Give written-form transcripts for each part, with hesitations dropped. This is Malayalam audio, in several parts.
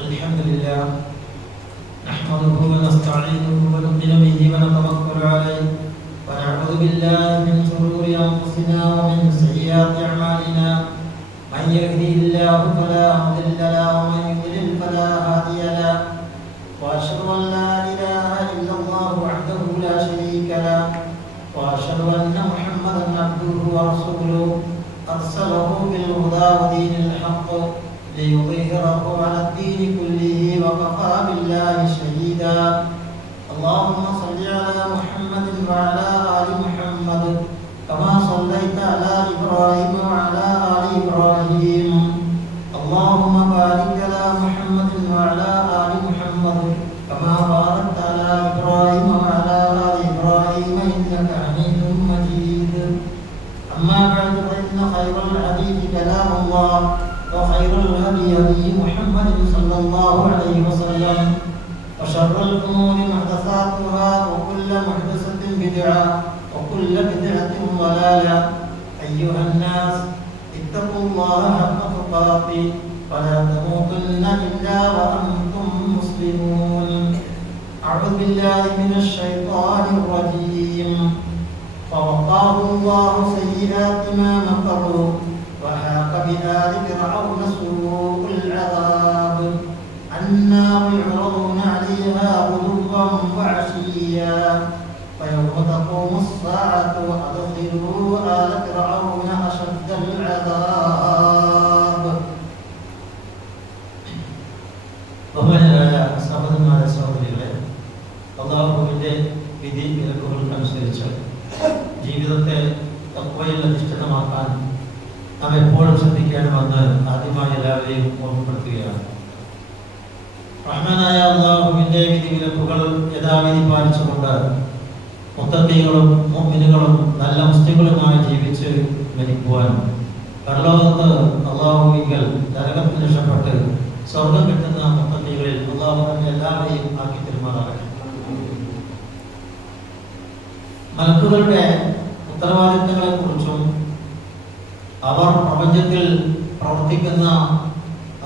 الحمد لله نحمده ونستعينه ونؤمن به ونتوكل عليه ونعوذ بالله من شرور أنفسنا ومن سيئات أعمالنا من يهده الله فلا مضل له ومن يضلل فلا هادي له وأشهد أن لا إله إلا الله وحده لا شريك له وأشهد أن محمدا عبده ورسوله أرسله بالهدى ودين الحق ليظهره على الدين كله وكفى بالله شهيدا. اللهم صل على محمد وعلى آل محمد كما صليت على إبراهيم وعلى آل إبراهيم. اللهم بارك على محمد وعلى آل محمد كما باركت على إبراهيم وعلى آل إبراهيم إنك حميد مجيد. أما بعد فإن خير الحديث كلام الله وخير الهدي هدي محمد صلى الله عليه وسلم وشر الأمور محدثاتها وكل محدثة بدعة وكل بدعة ضلالة. أيها الناس اتقوا الله حق تقاته ولا تموتن إلا وأنتم مسلمون. أعوذ بالله من الشيطان الرجيم. فوقاه الله سيئات ما مكروا وحاق بآل فرعون سوء العذاب النار يعرضون عليها غدوا وعشيا ويوم تقوم الساعة وأدخلوا آل فرعون أشد العذاب. ബഹുമാന്യരായ സഹോദരന്മാരെ സഹോദരികളെ, അല്ലാഹുവിന്റെ വിധി വിലക്കുകൾക്കനുസരിച്ച് ജീവിതത്തെ തഖ്വയിൽ അധിഷ്ഠിതമാക്കാൻ നാം എപ്പോഴും ശ്രദ്ധിക്കണമെന്ന് ആദ്യമായി എല്ലാവരെയും ഓർമ്മപ്പെടുത്തുകയാണ്. റഹ്മാനായ അല്ലാഹുവിന്റെ വിധി വിലക്കുകൾ യഥാവിധി പാലിച്ചുകൊണ്ട് മുത്തഖീകളും മുഅ്മിനുകളും നല്ല മുസ്ലിങ്ങളുമായി ജീവിച്ച് മരിക്കുവാനും പരലോകത്ത് അല്ലാഹുവിങ്കൽ നരകത്തിൽ രക്ഷപ്പെട്ട് സ്വർഗം കിട്ടുന്ന മുത്തഖീകളിൽ അല്ലാഹു നമ്മെ എല്ലാവരെയും ആക്കി തരുമാറാകട്ടെ. മലക്കുകളുടെ ഉത്തരവാദിത്തങ്ങളെ കുറിച്ചും അവർ പ്രപഞ്ചത്തിൽ പ്രവർത്തിക്കുന്ന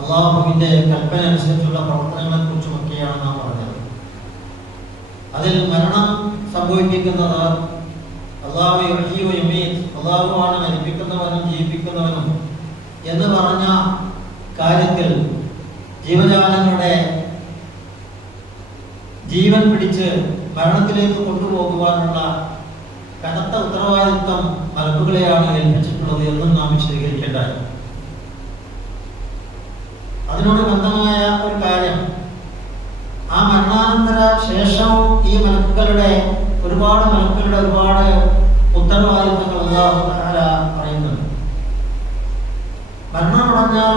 അല്ലാഹുവിന്റെ കൽപ്പന അനുസരിച്ചുള്ള പ്രവർത്തനങ്ങളെ കുറിച്ചുമൊക്കെയാണ് നാം പറഞ്ഞത്. അതിൽ മരണം സംഭവിപ്പിക്കുന്നത് അല്ലാഹുവാണ് മരിപ്പിക്കുന്നവനും ജീവിപ്പിക്കുന്നവനും എന്ന് പറഞ്ഞ കാര്യത്തിൽ ജീവജാലങ്ങളുടെ ജീവൻ പിടിച്ച് മരണത്തിലേക്ക് കൊണ്ടുപോകുവാനുള്ള കനത്ത ഉത്തരവാദിത്വം മലക്കുകളെയാണ് ഏൽപ്പിച്ചിട്ടുള്ളത് എന്നും നാം വിശദീകരിക്കേണ്ടത്. അതിനോട് ബന്ധമായ ഒരു കാര്യം, ആ മരണാനന്തര ശേഷവും ഈ മലക്കുകളുടെ ഒരുപാട് ഉത്തരവാദിത്വങ്ങൾ അല്ലാഹു തആല പറയുന്നുണ്ട്. മരണം അടഞ്ഞാൽ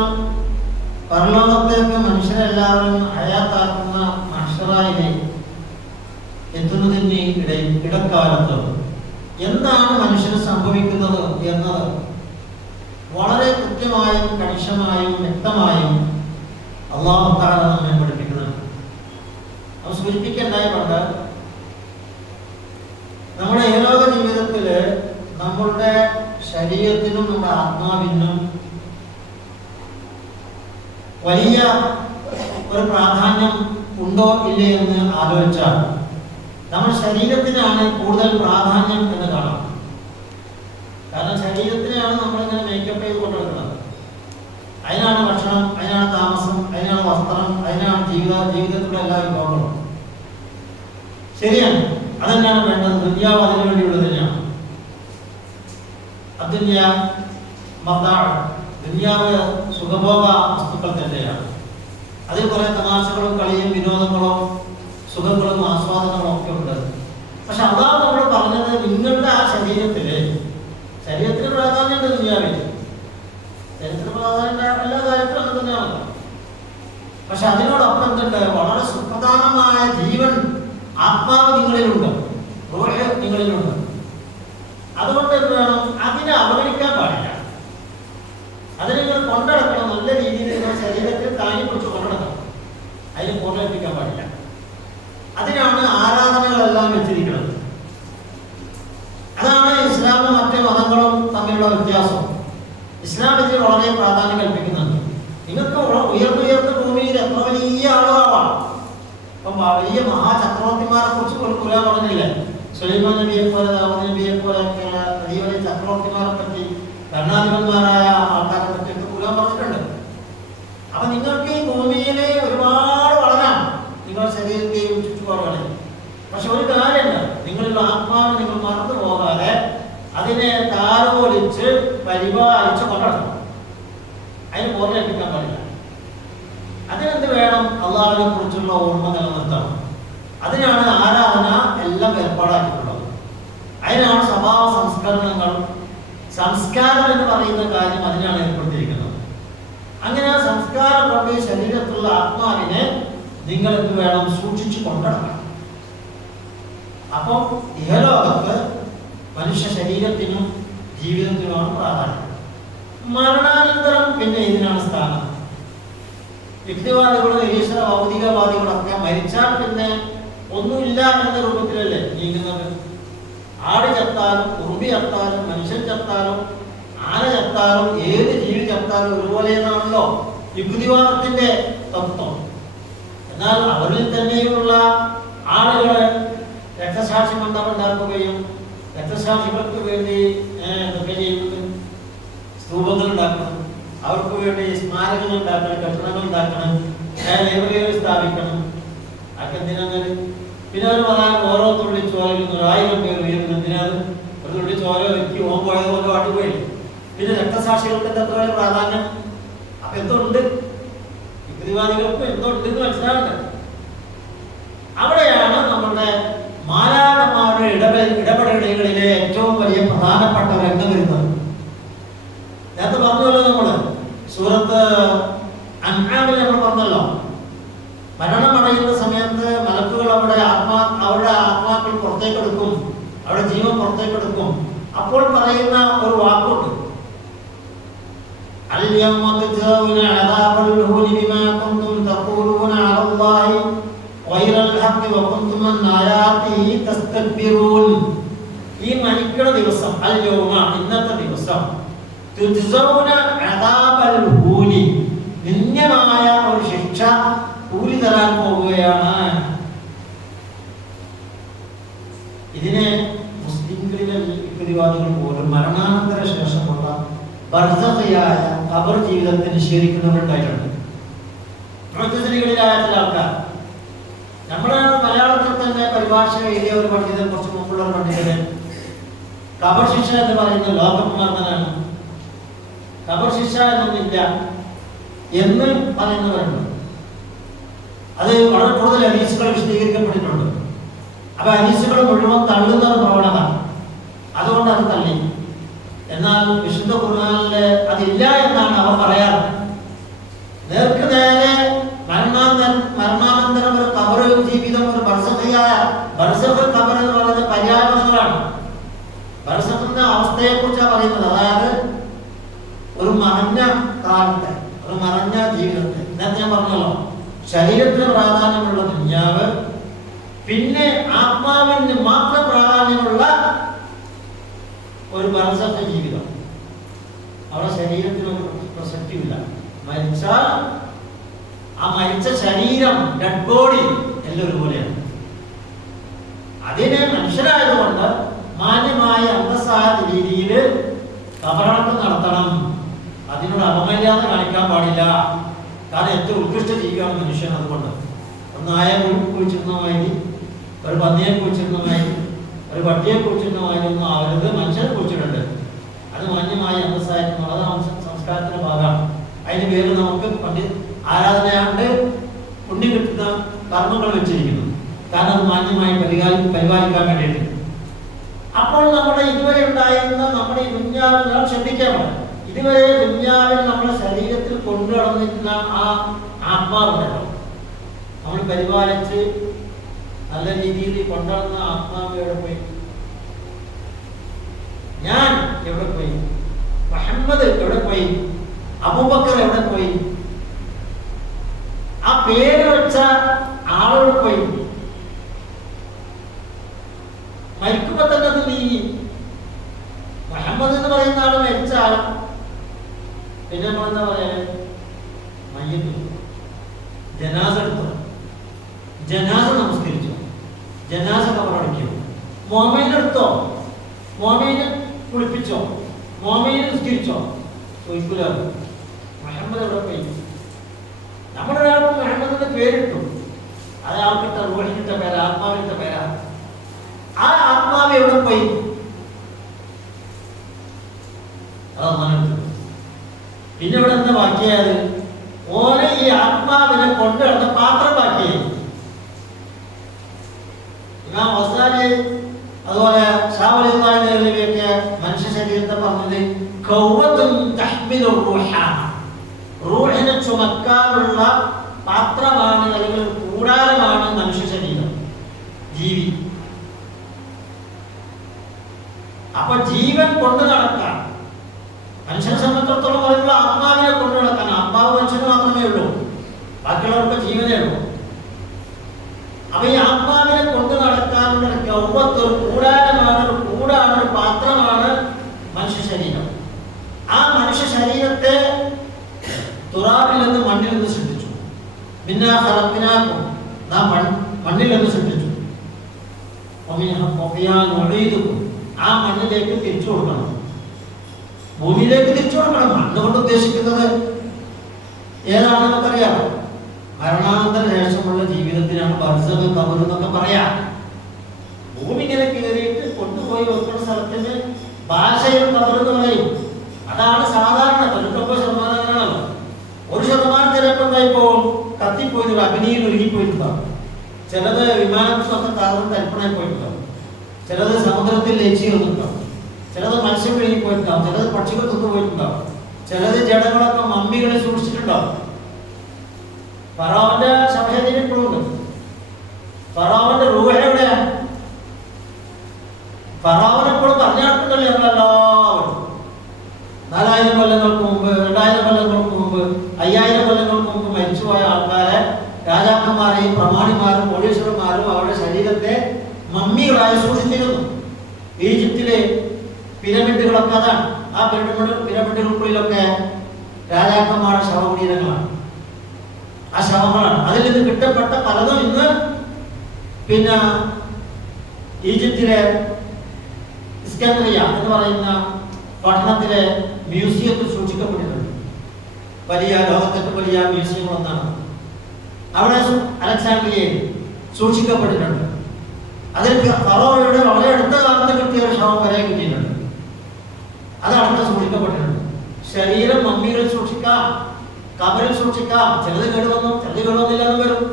പരലോകത്തേക്ക് മനുഷ്യരെല്ലാവരും ഹയാത്താക്കുന്ന മഹ്ശറായിലേക്ക് എത്തുന്നതിന് ഇടക്കാലത്ത് എന്താണ് മനുഷ്യന് സംഭവിക്കുന്നത് എന്നത് വളരെ കൃത്യമായും കണിശമായും വ്യക്തമായും അല്ലാഹു തആല നമ്മെ പഠിപ്പിക്കുന്നുണ്ട്. അത് സൂചിപ്പിക്കേണ്ടതായിട്ടുണ്ട്. നമ്മുടെ ഏലോക ജീവിതത്തിൽ നമ്മളുടെ ശരീരത്തിനും നമ്മുടെ ആത്മാവിനും വലിയ ഒരു പ്രാധാന്യം ഉണ്ടോ ഇല്ലേ എന്ന് ആലോചിച്ചാൽ നമ്മുടെ ശരീരത്തിനാണ് കൂടുതൽ പ്രാധാന്യം എന്ന് കാണാം. കാരണം ശരീരത്തിനെയാണ് നമ്മളിങ്ങനെ മേക്കപ്പ് ചെയ്ത് കൊണ്ടുവരുന്നത്. അതിനാണ് ഭക്ഷണം, അതിനാണ് താമസം, അതിനാണ് വസ്ത്രം, അതിനാണ് ജീവിതത്തിലുള്ള എല്ലാ വിഭവങ്ങളും. ശരിയാണ്, അതെന്നാണ് വേണ്ടത്. ദുനിയാവ് അതിനു വേണ്ടിയുള്ളത് തന്നെയാണ്. ദുനിയാവ് സുഖഭോഗ വസ്തുക്കൾ തന്നെയാണ്. അതിൽ കുറെ തമാശകളും കളിയും വിനോദങ്ങളും സുഖങ്ങളും ആസ്വാദനങ്ങളും ഒക്കെ ഉണ്ട്. പക്ഷെ അല്ലാഹു നമ്മൾ പറഞ്ഞത് നിങ്ങളുടെ ആ ശരീരത്തിന് പ്രാധാന്യമുണ്ട്. ദുനിയാവിൽ ശരീരത്തിന് പ്രാധാന്യം എല്ലാ കാര്യത്തിലും അത് തന്നെയാണല്ലോ. പക്ഷെ അതിനോടൊപ്പം എന്തുണ്ട്? വളരെ സുപ്രധാനമായ ജീവൻ, ആത്മാവ് നിങ്ങളിലുണ്ട്, റൂഹ് നിങ്ങളിലുണ്ട്. അതുകൊണ്ട് എന്ത് വേണം? അതിനെ അവഗണിക്കാൻ പാടില്ല. അതിനെ നിങ്ങൾ കൊണ്ടുനടക്കണം. നല്ല രീതിയിൽ നിങ്ങൾ ശരീരത്തിൽ താങ്ങി പിടിച്ച് കൊണ്ടുനടക്കണം. അതിന് പൂർണ്ണേൽപ്പിക്കാൻ പാടില്ല. അതിനാണ് ആരാധനകളെല്ലാം വെച്ചിരിക്കുന്നത്. അതാണ് ഇസ്ലാമും മറ്റ് മതങ്ങളും തമ്മിലുള്ള വ്യത്യാസം. ഇസ്ലാം ഇതിന് വളരെ പ്രാധാന്യം കൽപ്പിക്കുന്നുണ്ട്. നിങ്ങൾക്ക് ഉയർന്നുയർന്ന ഭൂമിയിൽ എത്ര വലിയ വലിയ മഹാചക്രവർത്തിമാരെ കുറിച്ച് ഒരു ഖുർആൻ പറഞ്ഞില്ലേ? സുലൈമാൻ നബിയെ പോലെ, ദാവൂദ് നബിയെ പോലെയൊക്കെയുള്ള വലിയ വലിയ ചക്രവർത്തിമാരെ പറ്റി, ഭരണാധിപന്മാരായ ആൾക്കാരെ പറ്റിയൊക്കെ ഖുർആൻ പറഞ്ഞിട്ടുണ്ട്. അപ്പൊ നിങ്ങൾക്ക് ഈ ഭൂമിയിൽ ഒരുപാട് വളരാം, നിങ്ങളുടെ ശരീരത്തെയും ചുറ്റുപാടുകളെ. പക്ഷെ ഒരു കാര്യമുണ്ട്, നിങ്ങളുടെ ആത്മാവിനെ നിങ്ങൾ മറന്നു പോകാതെ അതിനെ താലോലിച്ച് പരിപാലിച്ച് കൊണ്ടുനടക്കണം. അതിന് പോരേൽപ്പിക്കാൻ പാടില്ല. അതിനെന്ത് വേണം? അള്ളാഹുവിനെ കുറിച്ചുള്ള ഓർമ്മ നിലനിർത്തണം. അതിനാണ് ആരാധന എല്ലാം ഏർപ്പാടാക്കിയിട്ടുള്ളത്. അതിനാണ് സ്വഭാവ സംസ്കരണങ്ങൾ, സംസ്കാരം എന്ന് പറയുന്ന കാര്യം അതിനാണ് ഏർപ്പെടുത്തിയിരിക്കുന്നത്. അങ്ങനെ ആ സംസ്കാരം കൊണ്ട് ശരീരത്തിലുള്ള ആത്മാവിനെ നിങ്ങൾ എന്ത് വേണം? സൂക്ഷിച്ചു കൊണ്ടുനടക്കണം. അപ്പം ഇഹലോകത്ത് മനുഷ്യ ശരീരത്തിനും ജീവിതത്തിനുമാണ് പ്രാധാന്യം. മരണാനന്തരം പിന്നെ ഇതിനാണ് സ്ഥാനം. യുക്തിവാദികളും നിരീശ്വര ഭൗതികവാദികളൊക്കെ മരിച്ചാൽ പിന്നെ ഒന്നുമില്ല എന്ന രൂപത്തിലല്ലേ നീങ്ങുന്നത്. ആട് ചത്താലും ഉറുമ്പി ചത്താലും മനുഷ്യൻ ചത്താലും ആന ചത്താലും ഏത് ജീവി ചത്താലും ഒരുപോലെ എന്നാണല്ലോ യുക്തിവാദത്തിന്റെ തത്വം. എന്നാൽ അവരിൽ തന്നെയുള്ള ആളുകളെ രക്തസാക്ഷി മണ്ഡപം ഉണ്ടാക്കുകയും രക്തസാക്ഷികൾക്ക് വേണ്ടി എന്തൊക്കെ ചെയ്യുന്നത്? സ്തൂപങ്ങൾ ഉണ്ടാക്കണം, അവർക്ക് വേണ്ടി സ്മാരകങ്ങൾ ഉണ്ടാക്കണം, കെട്ടിടങ്ങൾ ഉണ്ടാക്കണം, ലൈബ്രറികൾ സ്ഥാപിക്കണം. അതൊക്കെ എന്തിനാണ്? പിന്നെ അവർ പറയാൻ ഓരോ തുള്ളി ചോരയിൽ 1000 പേർ ഉയരുന്നു. എന്തിനാണ്? ഒരു തുള്ളി ചോര വെക്കി ഓൻ പോയതുപോലെ പാട്ടുപോയി. പിന്നെ രക്തസാക്ഷികൾക്ക് എത്ര വലിയ പ്രാധാന്യം. അപ്പൊ എന്തുണ്ട്? യുക്തിവാദികൾക്കും എന്തുണ്ട് എന്ന് മനസ്സിലാവുന്നുണ്ട്. അവിടെയാണ് നമ്മളുടെ മാലാഖമാരുടെ ഇടപെടലുകളിലെ ഏറ്റവും വലിയ പ്രധാനപ്പെട്ട രംഗം വരുന്നത്. നേരത്തെ പറഞ്ഞല്ലോ, നമ്മള് സൂറത്ത് അൻആമിൽ നമ്മൾ പറഞ്ഞല്ലോ, മരണമടയുന്ന സമയത്ത് മലക്കുകൾ അവരുടെ ആത്മാക്കൾ പുറത്തേക്കെടുക്കും, അവരുടെ ജീവൻ പുറത്തേക്കെടുക്കും. അപ്പോൾ പറയുന്ന ഒരു വാക്കുണ്ട്, അൽയൗമ തുജ്സൗന അദാബൽ ഹൂനി ബിമാ കുൻതും തഖൂലൂന അലല്ലാഹി ഗൈറൽ ഹഖ് വകുൻതും അൻ ആയാതിഹി തസ്തക്ബിറൂൻ. ഈ മരിക്കുന്ന ദിവസം, അൽയൗമ ഇന്നത്തെ ദിവസം, തുജ്സൗന അദാബൽ ഹൂനി നിന്ദ്യമായ ഒരു ശിക്ഷ കൂലി തരാൻ പോവുകയാണ്. ഇതിനെ മുസ്ലിംകളിലെ യുക്തിവാദികൾ പോലും മരണാനന്തര ശേഷമുള്ള ബർസഖിയായ ഖബർ ജീവിതത്തെ നിഷേധിക്കുന്നവരുണ്ടായിട്ടുണ്ട്. മുഅ്തസിലികളിലായ ചില ആൾക്കാർ, നമ്മുടെ മലയാളത്തിൽ തന്നെ പരിഭാഷ എഴുതിയ ഒരു പണ്ഡിതൻ, കുറച്ച് മുമ്പുള്ള ഒരു പണ്ഡിതൻ, ഖബർ ശിക്ഷ എന്ന് പറയുന്ന ലോകമർദ്ദനാണ്, ഖബർ ശിക്ഷ എന്നൊന്നില്ല എന്ന് പറയുന്നവരുണ്ട്. അത് വളരെ കൂടുതൽ ഹദീസുകൾ വിശദീകരിക്കപ്പെട്ടിട്ടുണ്ട്. അപ്പൊ ഹദീസുകൾ മുഴുവൻ തള്ളുന്ന ഒരു പ്രവണത, അതുകൊണ്ട് അത് തള്ളി. എന്നാൽ വിശുദ്ധ ഖുർആനില് അതില്ല എന്നാണ് അവർ പറയാറ്. നേർക്ക് നേരെ മരണാനന്തരം ഒരു ഖബർ ജീവിതം, ഒരു ബർസഖിയായ ബർസഖ് ഖബർ എന്ന് പറയുന്നത് പര്യായപദങ്ങളാണ്. ബർസഖിന്റെ അവസ്ഥയെ കുറിച്ചാണ് പറയുന്നത്. അതായത് ഒരു മറഞ്ഞ കാലത്തെ, ഒരു മറഞ്ഞ ജീവിതത്തെ. നേരത്തെ ഞാൻ പറഞ്ഞല്ലോ, ശരീരത്തിന് പ്രാധാന്യമുള്ള ദുനിയാവ്, പിന്നെ ആത്മാവിന് മാത്രം പ്രാധാന്യമുള്ള ഒരു ബർസഖ് ജീവിതം. അവിടെ ശരീരത്തിനൊരു പ്രസക്തിയില്ല. മരിച്ചാൽ ആ മരിച്ച ശരീരം, ഡെഡ് ബോഡി എല്ലാം ഒരുപോലെയാണ്. അതിനെ മനുഷ്യരായതുകൊണ്ട് മാന്യമായ അന്തസ്സായ രീതിയിൽ കബറടക്കം നടത്തണം. അതിനോട് അപമര്യാദ കാണിക്കാൻ പാടില്ല. കാരണം ഏറ്റവും ഉത്കൃഷ്ട ജീവിയാണ് മനുഷ്യൻ. അതുകൊണ്ട് ഒരു നായെ കുഴിച്ചിരുന്ന മാതിരി, ഒരു പന്നിയെ കുഴിച്ചിരുന്ന മാതിരി, ഒരു പട്ടിയെ കുഴിച്ചിരുന്ന മാതിരി ഒന്നും ആവരുത്. മനുഷ്യനെ കുഴിച്ചിട്ടുണ്ട്. അത് മാന്യമായ അന്തസ്സായിരുന്നു. അതാണ് സംസ്കാരത്തിന്റെ ഭാഗമാണ്. അതിന് പേര് നമുക്ക് ആരാധനയാണ്ട് പുണ്യം കിട്ടുന്ന കർമ്മങ്ങൾ വെച്ചിരിക്കുന്നു. കാരണം അത് മാന്യമായി പരിപാലിക്കാൻ വേണ്ടിയിട്ട്. അപ്പോൾ നമ്മുടെ ഇതുവരെ ഉണ്ടായിരുന്ന നമ്മുടെ ഈ ദുന്യാവിൽ നാം ശ്രദ്ധിക്കാൻ പറ്റും. ഇതുവരെ ദുന്യാവിൽ നമ്മുടെ ശരീരത്തിൽ കൊണ്ടു നടന്നിരുന്ന ആ ആത്മാവുണ്ടല്ലോ, നമ്മൾ പരിപാലിച്ച് നല്ല രീതിയിൽ കൊണ്ടുവന്ന ആത്മാവ് എവിടെ പോയി? ഞാൻ എവിടെ പോയി? മുഹമ്മദ് എവിടെ പോയി? അബൂബക്കർ എവിടെ പോയി? ആ പേര് വെച്ച ആളുകൾ പോയി. മരിക്കുമ്പോ തന്നെ അത് നീങ്ങി. മുഹമ്മദ് എന്ന് പറയുന്ന ആള് മരിച്ചാൽ പിന്നെ നമ്മളെന്താ പറയാ? മയ്യത്ത്, ജനാസ എടുത്തു. ജനാസ ജനാസ കബറടക്കിയോ? മുഹമ്മദിനെ എടുത്തോ? മുഹമ്മദിനെ കുളിപ്പിച്ചോ? മുഹമ്മദിനെ നിസ്കരിച്ചോ? ചോദിക്കൂല. മുഹമ്മദ് എവിടെ പോയി? നമ്മുടെ ഒരാൾക്ക് മുഹമ്മദിന്റെ പേരിട്ടു, അത് ആൾക്കിട്ട റൂഹിനിട്ട പേരാ, ആത്മാവിന്റെ പേരാ. ആ ആത്മാവ് എവിടെ പോയി? അതൊന്നും. പിന്നെ ഇവിടെ എന്താ ബാക്കിയായത്? ഓനെ ഈ ആത്മാവിനെ കൊണ്ടു നടന്ന പാത്രം ബാക്കിയായി. ഇമാം ഗസാലി അതുപോലെ ഷാവലിയൊക്കെ മനുഷ്യ ശരീരത്തെ പറഞ്ഞത് ഖൗവത്തുൻ തഹ്മിലു റൂഹ, റൂഹിനെ ചുമക്കാനുള്ള പാത്രമാണ് അല്ലെങ്കിൽ കൂടാരമാണ് മനുഷ്യ ശരീരം, ജീവി. അപ്പൊ ജീവൻ കൊണ്ടു നടക്കാൻ മനുഷ്യനെ സംബന്ധിച്ചിടത്തോളം പറയുമ്പോൾ ആത്മാവിനെ കൊണ്ടു നടക്കാൻ, ആത്മാവ് മനുഷ്യന് മാത്രമേ ഉള്ളൂ, ബാക്കിയുള്ളവർക്ക് ജീവനേ ഉള്ളൂ. അപ്പൊ ഈ ആത്മാവിനെ കൊണ്ടു നടക്കാനുള്ള ഒരു കൂടാരമാണ്, ഒരു കൂടാണ്, ഒരു പാത്രമാണ് മനുഷ്യ ശരീരം. ആ മനുഷ്യ ശരീരത്തെ തുറാബിൽ നിന്ന് മണ്ണിൽ നിന്ന് സൃഷ്ടിച്ചു. മിന്നാ ഖലഖ്നാകും, നാം മണ്ണിൽ നിന്ന് സൃഷ്ടിച്ചു. ആ മണ്ണിലേക്ക് തിരിച്ചു കൊടുക്കണം, ഭൂമിയിലേക്ക് തിരിച്ചു കൊടുക്കണം. മണ്ണ് കൊണ്ട് ഉദ്ദേശിക്കുന്നത് ഏതാണെന്ന് നമുക്കറിയാമോ? മരണാനന്തര ശേഷമുള്ള ജീവിതത്തിനാണ് ബർസഖ്, ഖബർ എന്നൊക്കെ പറയാം. ഭൂമി ഇങ്ങനെ കയറിയിട്ട് കൊണ്ടുപോയി വെക്കുന്ന സ്ഥലത്തിന് ഭാഷയിൽ ഖബർ എന്ന് പറയും. അതാണ് സാധാരണ 99% 1% ചിലപ്പോൾ എന്തായിപ്പോവും, കത്തിപ്പോയി അഗ്നിയിൽ ഒഴുകിപ്പോയിട്ടുണ്ടാവും. ചിലത് വിമാനത്തിലൊക്കെ തകർന്ന് തരിപ്പണായി പോയിട്ടുണ്ടാവും, ചിലത് സമുദ്രത്തിൽ ലയിച്ചു വന്നിട്ടുണ്ടാവും, ചിലത് മത്സ്യം വിഴുങ്ങിപ്പോയിട്ടുണ്ടാവും, ചിലത് പക്ഷികൾ തിന്നുപോയിട്ടുണ്ടാവും, ചിലത് ജഡങ്ങളൊക്കെ മമ്മികളെ സൂക്ഷിച്ചിട്ടുണ്ടാവും. ഫറോവന്റെ ശവശരീരം ഇപ്പോഴും ഉണ്ട്. ഫറോവന്റെ റൂഹ് എവിടെയാണ്? ഫറോവൻ എപ്പോഴും പറഞ്ഞു നടക്കുന്നുണ്ടല്ലോ ഞങ്ങളെല്ലാവരും. 4000 കൊല്ലങ്ങൾക്ക് മുമ്പ്, 2000 കൊല്ലങ്ങൾക്ക് മുമ്പ്, 5000 കൊല്ലങ്ങൾക്ക് മുമ്പ് മരിച്ചുപോയ ആൾക്കാരെ, രാജാക്കന്മാരെയും പ്രമാണിമാരും കോടീശ്വരന്മാരും അവരുടെ ശരീരത്തെ മമ്മികളായി സൂക്ഷിച്ചിരുന്നു. ഈജിപ്തിലെ പിരമിഡുകളൊക്കെ അതാണ്. ആ പിരമിഡുകൾക്കുള്ളിലൊക്കെ രാജാക്കന്മാരുടെ ശവകുടീരങ്ങളാണ്, ആ ശവങ്ങളാണ്. അതിൽ നിന്ന് കിട്ടപ്പെട്ട പലതും ഇന്ന് പിന്നെ ഈജിപ്തിലെ ഇസ്കന്ദ്രിയ എന്ന് പറയുന്ന പട്ടണത്തിലെ മ്യൂസിയത്തിൽ സൂക്ഷിക്കപ്പെട്ടിട്ടുണ്ട്. വലിയ ലോകത്തിൻ്റെ വലിയ മ്യൂസിയങ്ങളൊന്നാണ്. അവിടെ അലക്സാണ്ട്രിയയിൽ സൂക്ഷിക്കപ്പെട്ടിട്ടുണ്ട്. അതിൽ ഫറോവയുടെ വളരെ അടുത്ത കാലത്ത് കിട്ടിയ ഒരു ശവം വരെ കിട്ടിയിട്ടുണ്ട്. അതവിടെ സൂക്ഷിക്കപ്പെട്ടിട്ടുണ്ട്. ശരീരം മമ്മികളിൽ സൂക്ഷിക്കാം, കബറിൽ സൂക്ഷിക്കാം. ചിലത് കേടുവന്നു, ചിലത് കേടുവന്നില്ലെന്ന് വരും.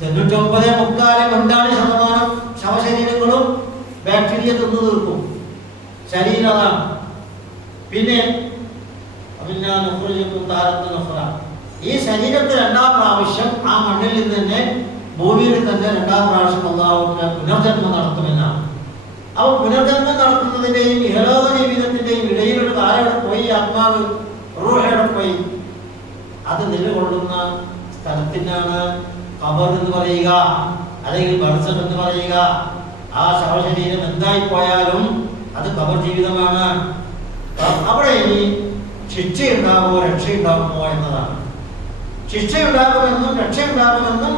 99.4% ശവശരീരങ്ങളും ബാക്ടീരിയ തിന്നു തീർക്കും. ശരീരം അതാണ്. പിന്നെ ഈ ശരീരത്തെ 2ാം പ്രാവശ്യം ആ മണ്ണിൽ നിന്ന് തന്നെ ഭൂമിയിൽ തന്നെ 2ാം പ്രാവശ്യം അല്ലാഹുവിന്റെ പുനർജന്മം നടത്തുമെന്നാണ്. അപ്പോൾ പുനർജന്മം നടത്തുന്നതിന്റെയും ഇഹലോക ജീവിതത്തിന്റെയും ഇടയിലൊരു കാലം പോയി, ആത്മാവ് റൂഹ് പോയി, അത് നിലകൊള്ളുന്ന സ്ഥലത്തിനാണ് ഖബർ എന്ന് പറയുക, അല്ലെങ്കിൽ ബർസഖ് എന്ന് പറയുക. ആ ശവശരീരം എന്തായി പോയാലും അത് ഖബർ ജീവിതമാണ്. അവിടെ ഇനി ശിക്ഷയുണ്ടാകുമോ രക്ഷയുണ്ടാകുമോ എന്നതാണ്. ശിക്ഷയുണ്ടാകുമെന്നും രക്ഷയുണ്ടാകുമെന്നും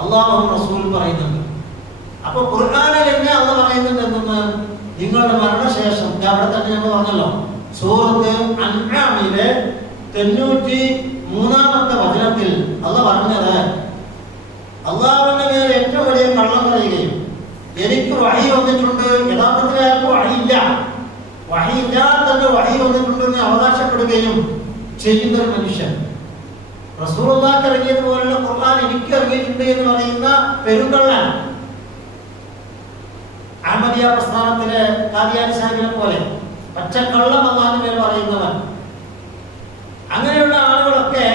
അല്ലാഹു റസൂൽ പറയുന്നുണ്ട്. അപ്പൊ ഖുർആനിൽ തന്നെ അല്ലാഹു പറയുന്നുണ്ട് എന്തെന്ന്, നിങ്ങളുടെ മരണശേഷം, അവിടെ തന്നെ ഞങ്ങൾ പറഞ്ഞല്ലോ, സൂറത്ത് അൻആമിലെ 93-ാമത്തെ വചനത്തിൽ അല്ലാഹു പറഞ്ഞത്, അല്ലാഹുവിന്റെ മേൽ ഏറ്റവും വലിയ കള്ളം പറയുകയും എനിക്ക് വഹി വന്നിട്ടുണ്ട്, യഥാർത്ഥത്തിൽ അയാൾക്ക് വഹിയില്ല, വഹിയില്ലാതെ വഹി വന്നിട്ടുണ്ടെന്ന് അവകാശപ്പെടുകയും ചെയ്യുന്ന ഒരു മനുഷ്യൻ, റസൂലുള്ളാഹിക്ക് ഇറങ്ങിയതുപോലുള്ള ഖുർആൻ എനിക്ക് ഇറങ്ങിയിട്ടുണ്ട് എന്ന് പറയുന്ന പെരുങ്കള്ളൻ, അഹ്മദിയ പ്രസ്ഥാനത്തിലെ ഖാദിയാനി സാഹിബിനെ പോലെ പച്ചക്കള്ളം അല്ലാഹുവിന്റെ മേൽ പറയുന്നവൻ, അങ്ങനെയുള്ള ആളുകളൊക്കെ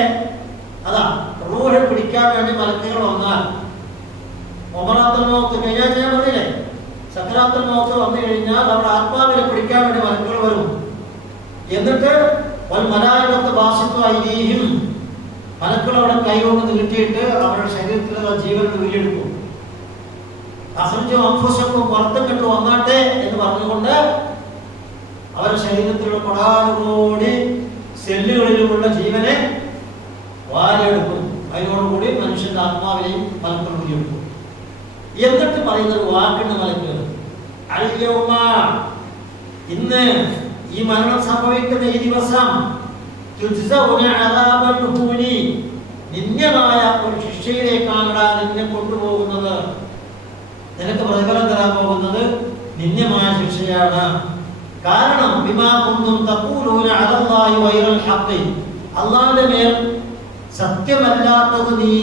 അതാ റൂഹ് പിടിക്കാൻ വേണ്ടി മലക്കുകൾ വന്നാൽ, ഒമറാത്തുൽ മൗത്ത് കഴിഞ്ഞാൽ ഞാൻ പറഞ്ഞില്ലേ, സക്കറാത്തുൽ മൗത്ത് വന്നു കഴിഞ്ഞാൽ അവിടെ ആത്മാവിനെ പിടിക്കാൻ വേണ്ടി മലക്കുകൾ വരും. എന്നിട്ട് മലായികത്ത് ബാസിത്തു ഐദീഹിം, മലക്കുകൾ അവിടെ കൈകൊണ്ട് നീട്ടിയിട്ട് അവരുടെ ശരീരത്തിലുള്ള ജീവൻ വീണ്ടെടുക്കും. അഖ്രിജൂ അൻഫുസക്കും, പുറത്തിട്ട് വന്നാട്ടെ എന്ന് പറഞ്ഞുകൊണ്ട് അവരുടെ ശരീരത്തിലുള്ള കൊടാനുകൂടി സെല്ലുകളിലുമുള്ള ജീവനെ വാരിയെടുക്കും. അതിനോടുകൂടി മനുഷ്യന്റെ ആത്മാവിനെയും മലക്കുകൾ വീണ്ടെടുക്കും. എന്നിട്ട് പറയുന്നൊരു വാക്കുണ്ട് മലക്കുകൾ, അൽയൗമ, ഇന്ന് ഈ മരണം സംഭവിക്കുന്ന ഈ ദിവസം, തുജ്സൗന അദാബൽ ഹൂനി, നിന്ദ്യമായ ഒരു ശിക്ഷയിലേക്കാണ് നിന്നെ കൊണ്ടുപോകുന്നത്. നിനക്ക് പ്രതിഫലം തരാൻ പോകുന്നത് നിന്ദ്യമായ ശിക്ഷയാണ്. കാരണം ബിമാ കുന്തും തഖൂലൂന അലല്ലാഹി ഗൈറൽ ഹഖ്, അല്ലാഹുവിന്റെ മേൽ സത്യമല്ലാത്തത് നീ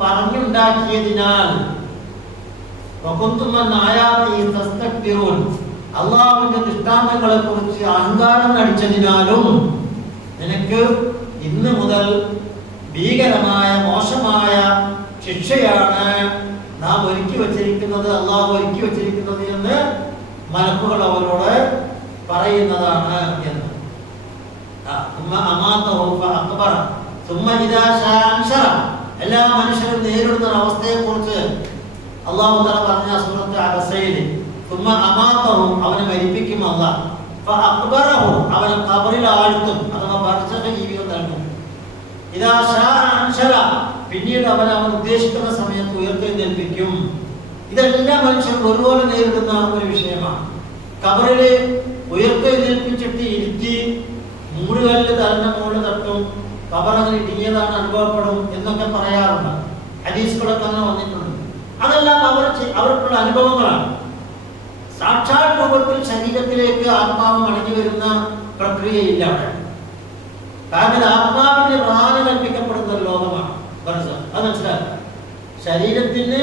പറഞ്ഞുണ്ടാക്കിയതിനാൽ, വകുന്തും അൻ ആയാതി തസ്തക്ബിറൂൻ, അല്ലാഹുവിന്റെ ദൃഷ്ടാന്തങ്ങളെ കുറിച്ച് അഹങ്കാരം നടിച്ചതിനാലും നിനക്ക് ഇന്ന് മുതൽ ഭീകരമായ മോശമായ ശിക്ഷയാണ് നാം ഒരുക്കി വച്ചിരിക്കുന്നത്, അള്ളാഹു ഒരുക്കി വച്ചിരിക്കുന്നത് എന്ന് മലക്കുകൾ അവരോട് പറയുന്നതാണ് എന്ന്. എല്ലാ മനുഷ്യരും നേരിടുന്ന അവസ്ഥയെ കുറിച്ച് അള്ളാഹു തആല പറഞ്ഞ സൂറത്ത് അബസയിൽ അവനെ മരിപ്പിക്കും അള്ളാഹ്, അവനെ ഖബറിൽ ആഴ്ത്തും, അഥവാ ഭക്ഷണ ജീവിതം നൽകും. പിന്നീട് അവൻ ഉദ്ദേശിക്കുന്ന സമയത്ത് ഉയർത്തെഴുന്നേൽപ്പിക്കും. ഇതെല്ലാം മനുഷ്യർ ഒരുപോലെ നേരിടുന്ന ഒരു വിഷയമാണ്. ഖബറിൽ ഉയർത്തെഴുന്നേൽപ്പിച്ചിട്ട് ഇരുത്തി മൂടുകല്ല് തലന്റെ മുകളിൽ തട്ടും, ഖബർ അങ്ങനെ ഇടുങ്ങിയതാണ് അനുഭവപ്പെടും എന്നൊക്കെ പറയാറുണ്ട്. ഹദീസുകളൊക്കെ അങ്ങനെ വന്നിട്ടുണ്ട്. അതെല്ലാം അവർക്കുള്ള അനുഭവങ്ങളാണ്. സാക്ഷാൽ രൂപത്തിൽ ശരീരത്തിലേക്ക് ആത്മാവ് മടങ്ങി വരുന്ന പ്രക്രിയയില്ല അവിടെ. കാരണം ആത്മാവിന്റെ പ്രധാനം കൽപ്പിക്കപ്പെടുന്ന ഒരു ലോകമാണ് ബർസഖ്. അത് മനസ്സിലാക്കുക. ശരീരത്തിന്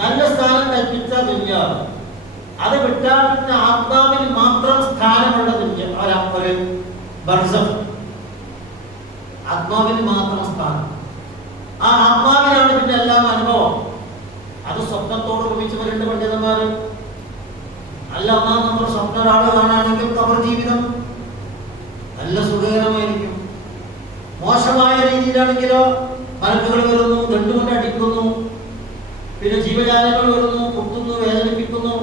നല്ല സ്ഥാനം കൽപ്പിച്ച ദുനിയാവ്, അത് വിട്ടാൽ പിന്നെ ആത്മാവിന് മാത്രം സ്ഥാനമുള്ള ഒരു ബർസഖ്. ആത്മാവിന് മാത്രം സ്ഥാനം. ആ ആത്മാവിനാണ് പിന്നെ എല്ലാം അനുഭവം. അത് സ്വപ്നത്തോട് ഉപമിച്ച് വരേണ്ട പണ്ഡിതന്മാർ അല്ല. ഒന്നാം നമ്മൾ സ്വപ്നം ഒരാള് കാണുകയാണെങ്കിൽ ഖബർ ജീവിതം നല്ല സുഖകരമായിരിക്കും. മോശമായ രീതിയിലാണെങ്കിലോ മലക്കുകൾ വരുന്നു, ദണ്ടുകൊണ്ട് അടിക്കുന്നു, പിന്നെ ജീവജാലങ്ങൾ വരുന്നു, കുത്തുന്നു, വേദനിപ്പിക്കുന്നു,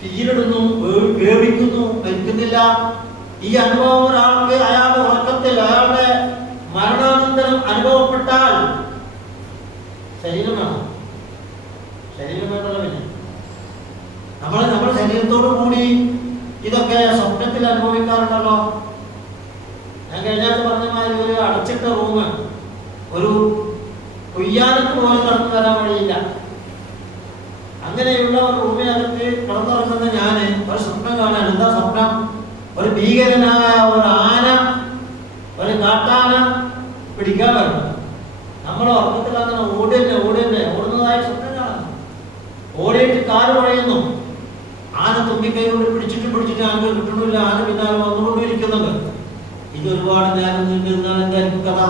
തീയിലിടുന്നു, വേവിക്കുന്നു, മരിക്കുന്നില്ല. ഈ അനുഭവം ഒരാൾക്ക് അയാളുടെ ഉറക്കത്തിൽ അയാളുടെ മരണാനന്തരം അനുഭവപ്പെട്ടാൽ ശരീരം വേണം. ശരീരം വേണ്ടല്ലോ. പിന്നെ നമ്മുടെ ശരീരത്തോടു കൂടി ഇതൊക്കെ സ്വപ്നത്തിൽ അനുഭവിക്കാറുണ്ടല്ലോ. ഞാൻ കഴിഞ്ഞാൽ പറഞ്ഞ മാതിരി ഒരു അടച്ചിട്ട റൂം, ഒരു കൊയ്യാനത്ത് പോലും കടന്നു വരാൻ വഴിയില്ല. അങ്ങനെയുള്ള ഒരു റൂമിനകത്ത് കടന്നിറങ്ങുന്ന ഞാൻ ഒരു സ്വപ്നം കാണാൻ. എന്താ സ്വപ്നം? ഒരു ഭീകരനായ ഒരു ആന, ഒരു കാട്ടാന പിടിക്കാൻ വരണം. നമ്മുടെ ഉറക്കത്തിൽ അങ്ങനെ ഓടുന്നതായി സ്വപ്നം കാണാം. ഓടിയിട്ട് കാല് കുഴയുന്നു. ആന തുമ്പിക്കൈ കൊണ്ട് പിടിച്ചിട്ട് ആനകൾ കിട്ടണില്ല. ആന പിന്നാലെ വന്നുകൊണ്ടിരിക്കുന്നുണ്ട്. ഇത് ഒരുപാട് നേരം നീണ്ടിരുന്നാൽ എന്തായിരിക്കും കഥ?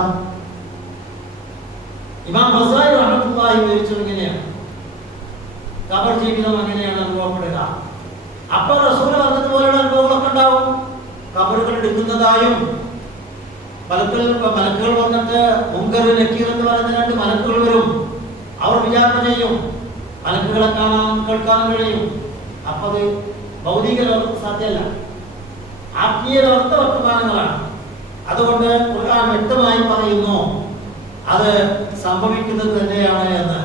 ഇമാം ഗസാലി റഹ്മത്തുള്ളാഹി വിവരിച്ചത് ഇങ്ങനെയാണ്. ഖബർ ജീവിതം അങ്ങനെയാണ് അനുഭവപ്പെടുക. അപ്പൊ റസൂൽ പറഞ്ഞതുപോലെയുള്ള അനുഭവങ്ങളൊക്കെ ഉണ്ടാവും. ഖബറുകൾ എടുക്കുന്നതായും മലക്കുകൾ വന്നിട്ട് മുൻകർ നക്കീർ എന്ന് പറയുന്ന രണ്ട് മലക്കുകൾ വരും. അവർ വിചാരണ ചെയ്യും. മലക്കുകളെ കാണാനും കേൾക്കാനും കഴിയും. അപ്പൊ അത് ഭൗതിക ലോകത്ത് സാധ്യമല്ല, ആത്മീയ ലോകത്തെ വർത്തമാനങ്ങളാണ്. അതുകൊണ്ട് ഖുർആൻ വ്യക്തമായി പറയുന്നു അത് സംഭവിക്കുന്നത് തന്നെയാണ് എന്ന്.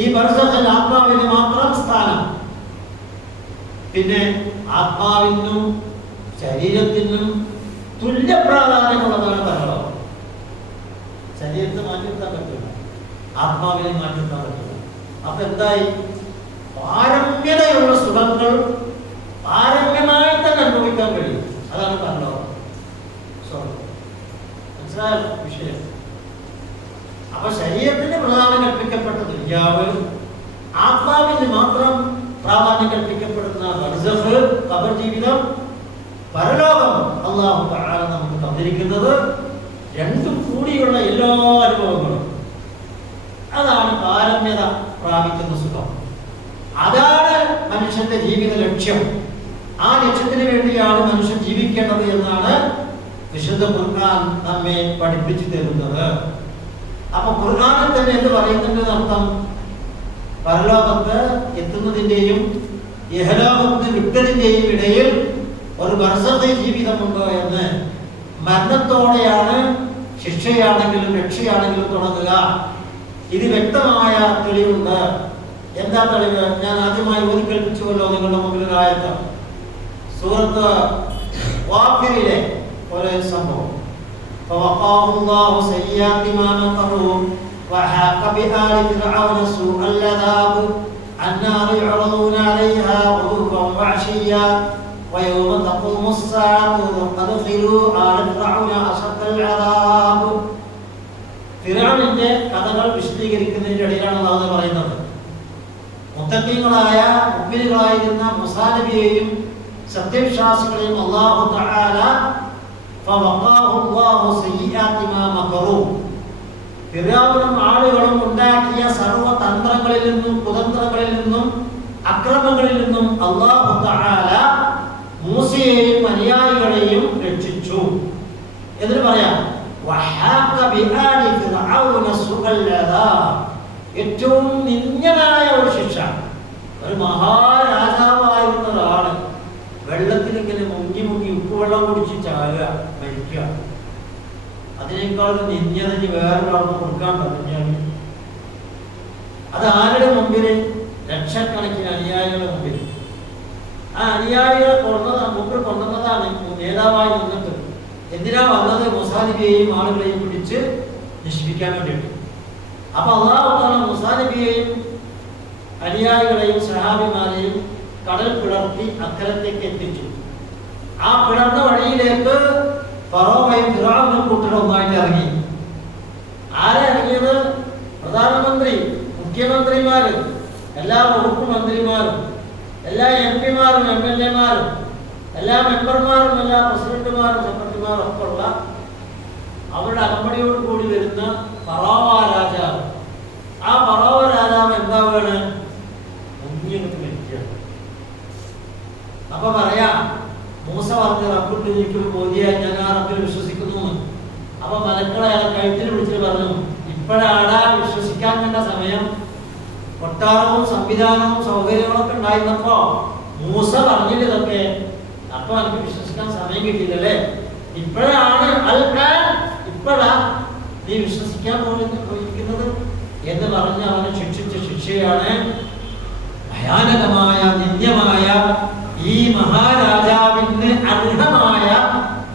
ഈ ബർസഖിൽ ആത്മാവിന് മാത്രം സ്ഥാനം. പിന്നെ ആത്മാവിനും ശരീരത്തിനും തുല്യ പ്രാധാന്യമുള്ളതാണ് പരലോകം. ശരീരത്തെ മാറ്റി നിർത്താൻ പറ്റില്ല, ആത്മാവിനെ മാറ്റി നിർത്താൻ പറ്റില്ല. അപ്പൊ എന്തായി? പാരമ്യതയുള്ള സുഖങ്ങൾ പാരമ്യമായി തന്നെ അനുഭവിക്കാൻ കഴിയും. അതാണ് പരലോകം. മനസ്സിലായല്ലോ വിഷയം? അപ്പൊ ശരീരത്തിന് പ്രധാനം കൽപ്പിക്കപ്പെട്ട ദുനിയാവ്, ആത്മാവിന് മാത്രം പ്രാധാന്യം കൽപ്പിക്കപ്പെടുന്ന ബർസഖ്, ഖബർ ജീവിതം, പരലോകം അല്ലാഹു തആല നമുക്ക് തന്നിരിക്കുന്നത് രണ്ടും കൂടിയുള്ള എല്ലാ അനുഭവങ്ങളും. അതാണ് പാരമ്യത പ്രാപിക്കുന്ന സുഖം. അതാണ് മനുഷ്യന്റെ ജീവിത ലക്ഷ്യം. ആ ലക്ഷ്യത്തിന് വേണ്ടിയാണ് മനുഷ്യൻ ജീവിക്കേണ്ടത് എന്നാണ് വിശുദ്ധ ഖുർആൻ നമ്മെ പഠിപ്പിച്ചു തരുന്നത്. അപ്പൊ ഖുർആനിൽ തന്നെ എന്ത് പറയുന്നുണ്ട് അർത്ഥം? പരലോകത്ത് എത്തുന്നതിന്റെയും ഇഹലോകത്ത് വിട്ടതിന്റെയും ഇടയിൽ ഒരു ബർസഖ് ജീവിതമുണ്ടോ എന്ന്. മരണത്തോടെയാണ് ശിക്ഷയാണെങ്കിലും രക്ഷയാണെങ്കിലും തുടങ്ങുക. ഇത് വ്യക്തമായ തെളിവുണ്ട്. എന്താ തെളിവ്? ഞാൻ ആദ്യമായി ഓതി കേൾപ്പിച്ചുവല്ലോ നിങ്ങളുടെ മുമ്പിൽ ഒരു ആയത്ത്, സൂറത്ത് ഗാഫിറിലെ ഒരു സംഭവം. فوقاه الله سيئات ما مكروا وحاق بآل فرعون سوء العذاب النار يعرضون عليها غدوا وعشيا ويوم تقوم الساعة أدخلوا آل فرعون أشد العذاب. ഫിർഔനിന്റെ കഥകൾ വിശദീകരിക്കുന്നതിന്റെ ഇടയിലാണ് അല്ലാഹു പറയുന്നത്, മുത്തഖീങ്ങളായ മുഅ്മിനുകളായിരുന്ന മൂസാ നബിയെയും സത്യവിശ്വാസികളെയും അല്ലാഹു തആല ഫവഖാഹു അല്ലാഹു സയ്യിആതി മാ മകറൂ, ഫിർഔനും ആളുകളും ഉണ്ടാക്കിയ സർവ്വ തന്ത്രങ്ങളിൽ നിന്നും കുതന്ത്രങ്ങളിൽ നിന്നും അക്രമങ്ങളിൽ നിന്നും അല്ലാഹു തആല മൂസയെയും അനുയായികളെയും രക്ഷിച്ചു. എന്നിട്ട് പറയാം വഹാഖ ബിആലി ഫിർഔന സുഅൽ അദാബ്, ഏറ്റവും നിന്ദ്യമായ ഒരു ശിക്ഷ. ഒരു മഹാരാജാവായിരുന്ന ഒരാള് വെള്ളത്തിൽ ഇങ്ങനെ മുങ്ങി മുങ്ങി ഉപ്പുവെള്ളം കുടിച്ച് ചാകുക, മരിക്കുക, അതിനേക്കാൾ നിന്ദ്യത വേറൊരാൾക്ക് കൊടുക്കാൻ തന്നെയാണ്. അത് ആരുടെ മുമ്പിൽ? ലക്ഷക്കണക്കിന് അനുയായികളുടെ മുമ്പിൽ. ആ അനുയായികളെ മുമ്പിൽ കൊണ്ടുവന്നതാണ് നേതാവായി നിന്നിട്ട്. എന്തിനാ വന്നത്? മൂസാ നബിയെയും ആളുകളെയും പിടിച്ച് നശിപ്പിക്കാൻ വേണ്ടിയിട്ട്. അപ്പൊ അല്ലാഹു തആല മൂസാ നബിയെയും അനുയായികളെയും സഹാബിമാരെയും കടൽ പിളർത്തി അക്കരത്തേക്ക് എത്തിച്ചു. ആ പിളർന്ന വഴിയിലേക്ക് ഫറോവയും ഫിർഔനും കൂട്ടരും ഒന്നായിട്ട് ഇറങ്ങി. ആരെ ഇറങ്ങിയത്? പ്രധാനമന്ത്രി, മുഖ്യമന്ത്രിമാര്, എല്ലാ വകുപ്പ് മന്ത്രിമാരും, എല്ലാ എംപിമാരും MLA-മാരും, എല്ലാ മെമ്പർമാരും, എല്ലാ പ്രസിഡന്റുമാരും സെക്രട്ടറിമാരും ഒക്കെ ഉള്ള അവരുടെ അകമ്പടിയോട് കൂടി വരുന്ന ഫറോവ രാജാവ്. ആ ഫറോവ രാജാവ് എന്താ വേണം? മുങ്ങിയിട്ട് മരിക്കുകയാണ്. അപ്പൊ പറയാ മൂസ പറഞ്ഞ് റബ്ബിട്ട് എനിക്കൊരു ബോധിയായി, ഞാൻ ആ റബ്ബിൽ വിശ്വസിക്കുന്നു. അപ്പൊ മലക്കളെ അയാൾ കഴുത്തിൽ വിളിച്ചിട്ട് പറഞ്ഞു, ഇപ്പോഴാണ് വിശ്വസിക്കാൻ വേണ്ട സമയം. കൊട്ടാരവും സംവിധാനവും സൗകര്യങ്ങളൊക്കെ ഉണ്ടായിരുന്നപ്പോ മൂസ പറഞ്ഞില്ല ഇതൊക്കെ, അപ്പൊ എനിക്ക് വിശ്വസിക്കാൻ സമയം കിട്ടിയില്ലല്ലേ, ഇപ്പോഴാണ് ഇപ്പോഴാ നീ വിശ്വസിക്കാൻ പോയിരിക്കുന്നത് എന്ന് പറഞ്ഞ് അവനെ ശിക്ഷിച്ച ശിക്ഷയാണ് ഭയാനകമായ നിന്ദ്യമായ ഈ മഹാരാജാവിന് അർഹമായ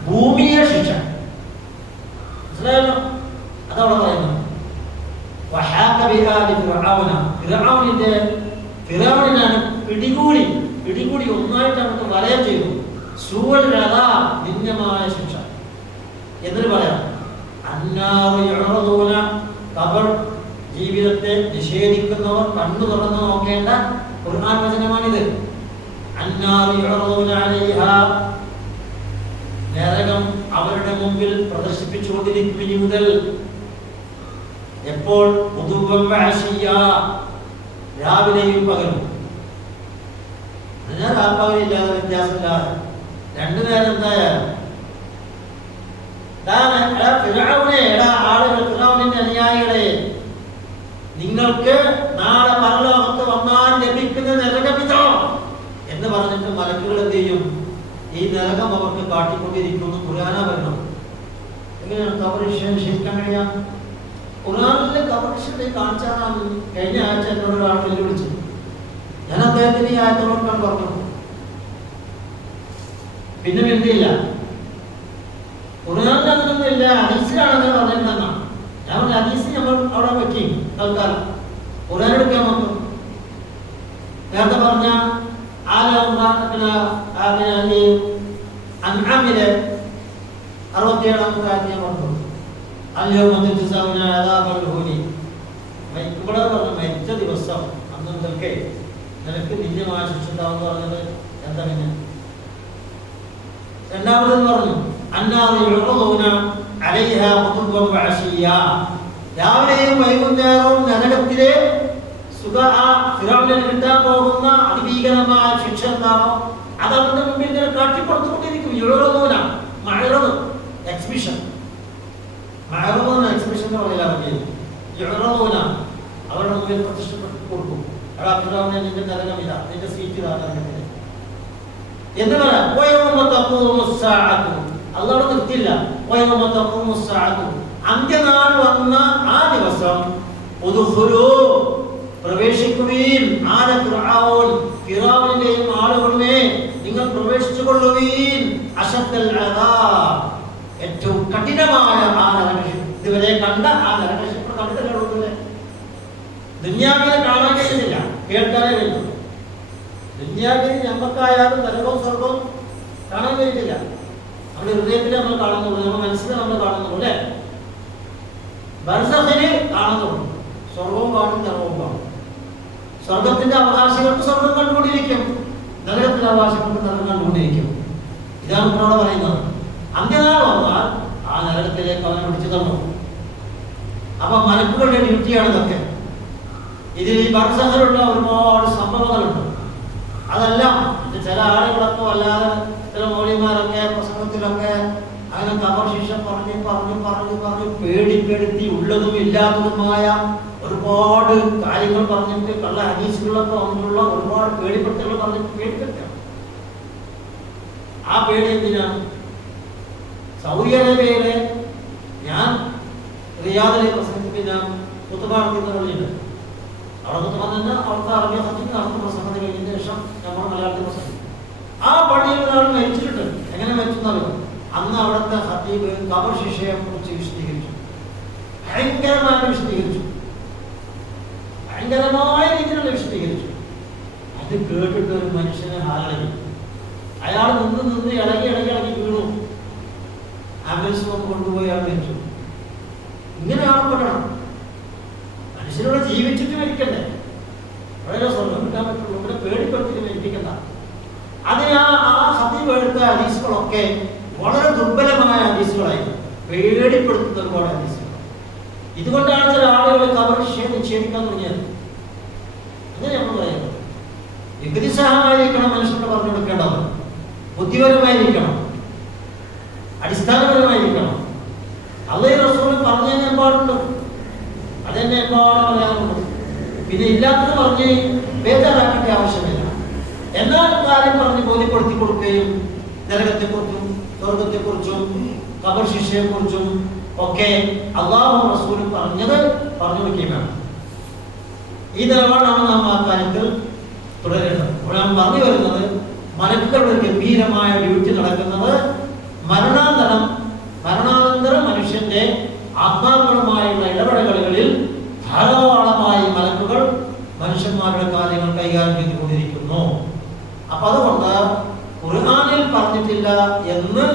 ഭൂമിയെ ശിക്ഷ. മനസ്സിലായല്ലോ? അതവിടെ പറയുന്നു. ഫിർഔനിനാണ് പിടികൂടി ഒന്നായിട്ട് നമുക്ക് വലയം ചെയ്തു. സൂഅൽ അദാബ്, നിന്ദ്യമായ ശിക്ഷ. എന്നിട്ട് പറയാം അന്നാറു യുഅറദൂന, ഖബർ ജീവിതത്തെ നിഷേധിക്കുന്നവർ കണ്ണു തുറന്നു നോക്കേണ്ട ഖുർആൻ വചനമാണിത്. അന്നാറു യുഅറദൂന അലൈഹാ, നരകം അവരുടെ മുമ്പിൽ പ്രദർശിപ്പിച്ചുകൊണ്ടിരിക്കും ഇനി മുതൽ. എപ്പോൾ? ഗുദുവൻ വഅശിയ്യ, രാവിലെയും പകലും. അതിനാൽ രാപ്പകലില്ലാതെ വ്യത്യാസമില്ലാതെ രണ്ടു നേരം എന്തായാലും. ഫിർഔനിന്റെ അനുയായികളെ, നിങ്ങൾക്ക് നാളെ പരലോകത്ത് വന്നാൽ ലഭിക്കുന്ന നരകമിതോ എന്ന് പറഞ്ഞിട്ട് മലക്കുകൾ എന്ത് ചെയ്യും? ഈ നരകം അവർക്ക് കാട്ടിക്കൊണ്ടിരിക്കുന്നു. ഖുർആനാ വരണം. എങ്ങനെയാണ് ഖബർ നിഷേധിക്കാൻ കഴിയാം? ഖുർആനിലെ ഖബർ കാണിച്ചാൽ കഴിഞ്ഞ ആഴ്ച എന്നോട് ഒരാൾ വെല്ലുവിളിച്ചു. ഞാൻ അദ്ദേഹത്തിന് ഈ ആയത്തോടൊക്കെ പറഞ്ഞു, പിന്നെ മിണ്ടിയില്ല. ഖുർആനിൽ അങ്ങനൊന്നുമില്ല, ഹദീസിലാണെന്ന് പറഞ്ഞിരുന്ന. ഞാൻ പറഞ്ഞു ഹദീസ് നമ്മൾ അവിടെ വെക്കി തൽക്കാലം, ഖുർആൻ എടുക്കാൻ വന്നു. നേരത്തെ പറഞ്ഞ അൻആമിലെ 67-ാമത്തെ ആയത്ത് ഞാൻ പറഞ്ഞു. മരിച്ച ദിവസം അന്നൊക്കെ നിനക്ക് നിന്യമായ ശിക്ഷ ഉണ്ടാവുമെന്ന് പറഞ്ഞത് എന്താ? പിന്നെ രണ്ടാമതെന്ന് പറഞ്ഞു രാവിലെയും വൈകുന്നേരവും നരകത്തിലെ ഫിർഔനിന് കിട്ടാൻ പോകുന്ന അതിഭീകരമായ ശിക്ഷ എന്താണോ അത് അവരുടെ മുമ്പിൽ ഇങ്ങനെ കാട്ടിക്കൊടുത്തുകൊണ്ടിരിക്കും. എക്സിബിഷൻ എക്സിബിഷൻ അവരുടെ മുമ്പിൽ പ്രതിഷ്ഠപ്പെട്ടു കൊടുക്കും. നിന്റെ നരകം ഇതാ, നിന്റെ സീറ്റ് ഇതാ നരകത്തിന് എന്ന് പറയാം. അള്ളാഹ് നിർത്തില്ല. അന്ത്യനാൾ വന്ന ആ ദിവസം പ്രവേശിക്കുവീൻ. ആരെ? ഫിർഔൻ, ഫിറൗനിന്റെയും ആളുകളുമേ, നിങ്ങൾ പ്രവേശിച്ചു കൊള്ളുവീൻ. അശദ്ദൽ അദാബ്, ഏറ്റവും കഠിനമായ ആ നരകശിക്ഷ. ഇതുവരെ കണ്ട ആ നരകശിക്ഷ കണ്ടിട്ടില്ല. ദുനിയാവിനെ കാണാൻ കഴിയുന്നില്ല, കേൾക്കാനേ കഴിയുന്നു. ദുനിയാവിൽ ഞമ്മക്കായാലും നരകവും സ്വർഗവും കാണാൻ കഴിയില്ല. നമ്മുടെ ഹൃദയത്തിൽ നമ്മൾ കാണുന്നുള്ളൂ, നമ്മുടെ മനസ്സിൽ നമ്മൾ കാണുന്നുള്ളൂ അല്ലേ? ബർസഖിന് കാണുന്നുള്ളൂ, സ്വർഗവും കാണും നരകവും കാണും. സ്വർഗത്തിന്റെ അവകാശികൾക്ക് സ്വർഗം കണ്ടുകൊണ്ടിരിക്കും, നരകത്തിന്റെ അവകാശികൾക്ക് നരകം കണ്ടുകൊണ്ടിരിക്കും. ഇതാണ് നമ്മളോട് പറയുന്നത്. അന്ത്യനാൾ വന്നാൽ ആ നരകത്തിലേക്ക് അവനെ പിടിച്ചു തന്നു. അപ്പൊ മലക്കുകളുടെ ഡ്യൂട്ടിയാണ് ഇതൊക്കെ. ഇതിൽ ഈ ബർസഖിലുള്ള ഒരുപാട് സംഭവങ്ങളുണ്ട്. അതെല്ലാം ചില ആളുകളൊക്കെ വല്ലാതെ, ചില മൗലിമാരൊക്കെ പ്രസംഗത്തിലൊക്കെ അങ്ങനെ ഖബർ ശിക്ഷ പറഞ്ഞു പേടിപ്പെടുത്തി ഉള്ളതും ഇല്ലാത്തതുമായ ഒരുപാട് കാര്യങ്ങൾ പറഞ്ഞിട്ട്, കള്ള ഹദീസുകളൊക്കെ വന്നിട്ടുള്ള ഒരുപാട് പേടിപ്പെടുത്തലുകൾ പറഞ്ഞിട്ട് പേടിപ്പെടുത്തുക. ആ പേടി എന്തിനാണ്? സൗദി അറേബ്യയിലെ ഞാൻ റിയാദിലെ പ്രസംഗത്തിൽ ഞാൻ കുത്തുബ നടത്തുന്ന പള്ളിയുണ്ട്. അവിടെ കുത്തുബ തന്നെ അവിടുത്തെ അറബിയ ഹദീസ് നടത്തുന്ന പ്രസംഗം കഴിഞ്ഞതിന് ശേഷം നമ്മൾ മലയാളത്തിൽ പ്രസംഗിക്കും. ആ പള്ളിയിൽ ഒരാൾ മരിച്ചിട്ടുണ്ട്. എങ്ങനെ മരിച്ചെന്നറിയോ? അന്ന് അവിടുത്തെ ഹദീബ് ഖബർ ശിക്ഷയെ കുറിച്ച് വിശദീകരിച്ചു, ഭയങ്കരമായി വിശദീകരിച്ചു, ഭയങ്കരമായ രീതിയിലുള്ള വിശദീകരിച്ചു. അത് കേട്ടിട്ട് ഒരു മനുഷ്യനെ ഹാലി, അയാൾ നിന്ന് ഇളകി വീണു. ആംബുലൻസ് കൊണ്ടുപോയി അയാൾ മരിച്ചു. ഇങ്ങനെയാണ് പെടണം. മനുഷ്യരോട് ജീവിച്ചിട്ട് മരിക്കണ്ടേ? വളരെ സ്വർണ്ണം കിട്ടാൻ പറ്റുള്ളൂ. ഇവിടെ പേടിപ്പെടുത്തിട്ട് മരിപ്പിക്കണ്ട. അതിന് ആ ഹദീബ് എടുത്ത ഹദീസുകളൊക്കെ വളരെ ദുർബലമായ ഹദീസുകളായിരുന്നു, പേടിപ്പെടുത്തുന്ന ഒരുപാട് ഹദീസുകൾ. ഇതുകൊണ്ടാണ് ചില ആളുകൾ ഖബർ നിഷേധിക്കാൻ തുടങ്ങിയത്. അങ്ങനെ നമ്മൾ പറയുന്നത് യുക്തിസഹമായിരിക്കണം മനുഷ്യർക്ക് പറഞ്ഞു കൊടുക്കേണ്ടത്, ബുദ്ധിപരമായിരിക്കണം, അടിസ്ഥാനപരമായിരിക്കണം. അല്ലാഹു റസൂൽ പറഞ്ഞതിന് എമ്പാടുണ്ട്, അതെന്നെ എമ്പാടും പറയാനുണ്ട്. പിന്നെ ഇല്ലാത്തത് പറഞ്ഞ് ബേജാറാക്കേണ്ട ആവശ്യമില്ല. എന്നാൽ കാര്യം പറഞ്ഞ് ബോധ്യപ്പെടുത്തി കൊടുക്കുകയും നരകത്തെക്കുറിച്ചും സ്വർഗത്തെക്കുറിച്ചും ഖബർ ശിക്ഷയെക്കുറിച്ചും ഒക്കെ അല്ലാഹു റസൂലും പറഞ്ഞത് പറഞ്ഞു കൊടുക്കുകയും വേണം. ഈ നിലപാടാണ് നാം ആ കാര്യത്തിൽ തുടരേണ്ടത്. ഇവിടെ നാം പറഞ്ഞു വരുന്നത്, മലക്കുകളുടെ ഗംഭീരമായ ഡ്യൂട്ടി നടക്കുന്നത് മരണാനന്തര മനുഷ്യന്റെ ആത്മാക്കളുമായുള്ള ഇടപെടലുകളിൽ ധാരാളമായി മലക്കുകൾ മനുഷ്യന്മാരുടെ കാര്യങ്ങൾ കൈകാര്യം ചെയ്തുകൊണ്ടിരിക്കുന്നു. അപ്പൊ അതുകൊണ്ട് ഖുർആനിൽ പറഞ്ഞിട്ടില്ല എന്ന്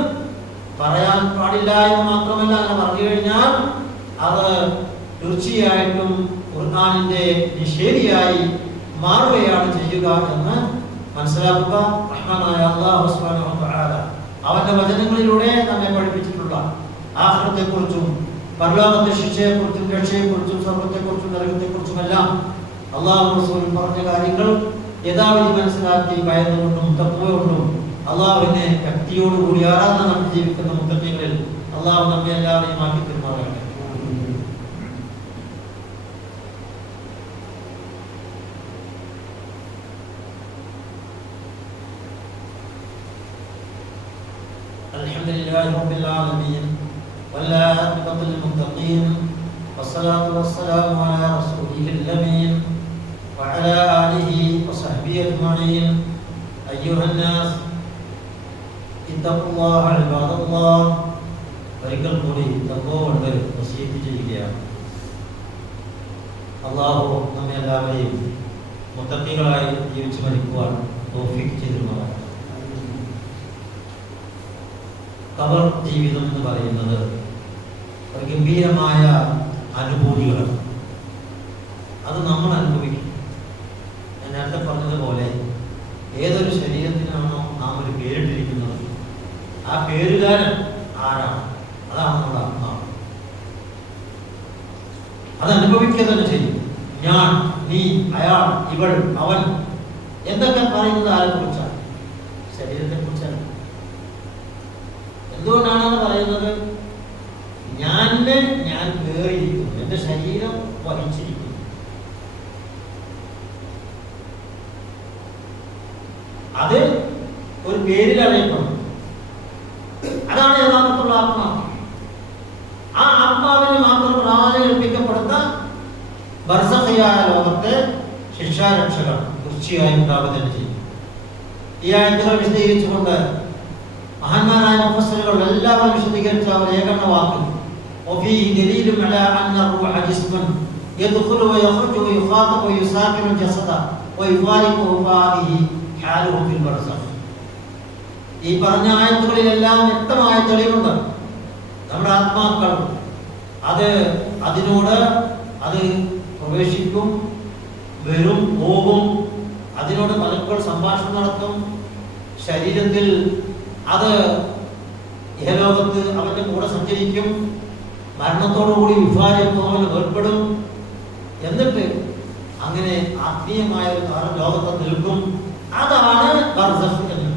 പറയാൻ പാടില്ല എന്ന് മാത്രമല്ല, അങ്ങനെ പറഞ്ഞു കഴിഞ്ഞാൽ അത് തീർച്ചയായിട്ടും ഖുർആനിന്റെ നിഷേധിയായി മാറുകയാണ് ചെയ്യുക എന്ന് മനസ്സിലാക്കുക. റഹ്മാനായ അല്ലാഹു സുബ്ഹാനഹു വ തആല അവന്റെ വചനങ്ങളിലൂടെ നമ്മെ പഠിപ്പിച്ചിട്ടുള്ള ആഖിറത്തെക്കുറിച്ചും പരലോകത്തെ ശിക്ഷയെക്കുറിച്ചും രക്ഷയെക്കുറിച്ചും സ്വർഗത്തെക്കുറിച്ചും നരകത്തെക്കുറിച്ചുമെല്ലാം അല്ലാഹു റസൂൽ പറഞ്ഞ കാര്യങ്ങൾ യഥാവിധി മനസ്സിലാക്കി ഭയന്നുകൊണ്ടും തഖ്വകൊണ്ടും അല്ലാഹുവിനെ ഭക്തിയോടുകൂടി ആരാധന നടത്തി ജീവിക്കുന്ന മുത്തഖീങ്ങളിൽ അല്ലാഹു നമ്മെ എല്ലാവരെയും ആക്കി തീർമാറാകട്ടെ. അൽഹംദുലില്ലാഹി റബ്ബിൽ ആലമീൻ والعاقبة للمتقين والصلاة والسلام على رسوله الأمين وعلى آله وصحبه أجمعين. أيها الناس اتقوا الله عباد الله. ഒരിക്കൽ കൂടി തഖ്വ വസിയത്ത് ചെയ്യുകയാണ്. അല്ലാഹു നമ്മെ എല്ലാവരെയും മുത്തഖീകളായി ജീവിച്ചു മരിക്കുവാൻ തൗഫീഖ് ചെയ്തിരുന്നതാണ്. ഖബർ ജീവിതം എന്ന് പറയുന്നത് ഒരു ഗംഭീരമായ അനുഭൂതികളാണ്. അത് നമ്മൾ അനുഭവിക്കും. ഞാൻ നേരത്തെ പറഞ്ഞതുപോലെ ഏതൊരു ശരീരത്തിനാണോ നാം ഒരു പേരിട്ടിരിക്കുന്നത്, ആ പേരുകാരൻ ആരാണ്? അതാണ് നമ്മുടെ ആത്മാവ്. അത് അനുഭവിക്കുക തന്നെ ചെയ്യും. ഞാൻ, നീ, അയാൾ, ഇവൾ, അവൻ എന്നൊക്കെ പറയുന്നത് ആരെ കുറിച്ചാണ്? ശരീരത്തെ കുറിച്ചാണ്. എന്തുകൊണ്ടാണെന്ന് പറയുന്നത്? ഞാൻ കയറിയിരിക്കുന്നു, എന്റെ ശരീരം വഹിച്ചിരിക്കുന്നു. അത് ഒരു പേരിൽ അറിയപ്പെടുന്നു. അതാണ് യഥാർത്ഥത്തിലുള്ള ആത്മാവ്. ആ ആത്മാവിന് മാത്രം പ്രാധാന്യം കൽപ്പിക്കപ്പെടുന്ന ബർസഖിയായ ലോകത്തെ ശിക്ഷാരക്ഷകൾ തീർച്ചയായും ഉണ്ടാവുക തന്നെ ചെയ്യും. ഈ ആയത്തുകൾ വിശദീകരിച്ചുകൊണ്ട് മഹാന്മാരായ മുഫസ്സിറുകൾ എല്ലാവരും വിശദീകരിച്ച അവർ ഏകണ്ണ വാക്ക് وفيه دليل على أن الروح جسم يدخل ويخرج ويخاطب ويساكن الجسد ويفارقه فهذه حاله في البرزخ. ഈ പറഞ്ഞ ആയത്തുകളിലെല്ലാം വ്യക്തമായ തെളിവുണ്ട്. നമ്മുടെ ആത്മാക്കൾ അതിനോട് പ്രവേശിക്കും, വരും, പോകും. അതിനോട് മലക്കുകൾ സംഭാഷണം നടത്തും. ശരീരത്തിൽ ഇഹലോകത്ത് അവന്റെ കൂടെ സഞ്ചരിക്കും. മരണത്തോടുകൂടി വിഭാഗം അവൻ ഏർപ്പെടും. എന്നിട്ട് അങ്ങനെ ആത്മീയമായ ഒരു കാലം ലോകത്ത് നിൽക്കും. അതാണ് ബർസഖ് എന്ന്.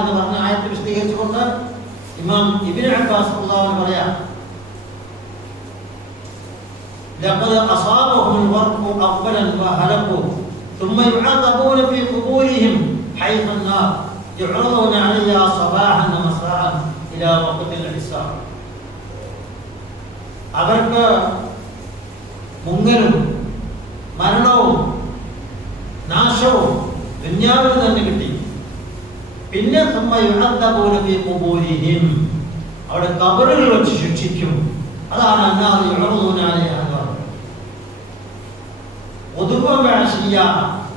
എന്ന് പറഞ്ഞ ആയത്ത് വിശദീകരിച്ചുകൊണ്ട് ഇമാം ഇബ്നു അബ്ബാസ് പറയാം, لقد أصابهم البرق أولا وهلكوا ثم يعذبون في قبورهم حيث النار يعرضون عليها صباحا ومساء إلى وقت الحساب. അവർക്ക് മുങ്ങലും മരണവും നാശവും ദുനിയാവിൽ തന്നെ കിട്ടി. പിന്നെ അവിടെ ഖബറുകൾ വെച്ച് ശിക്ഷിക്കും. അതാണ്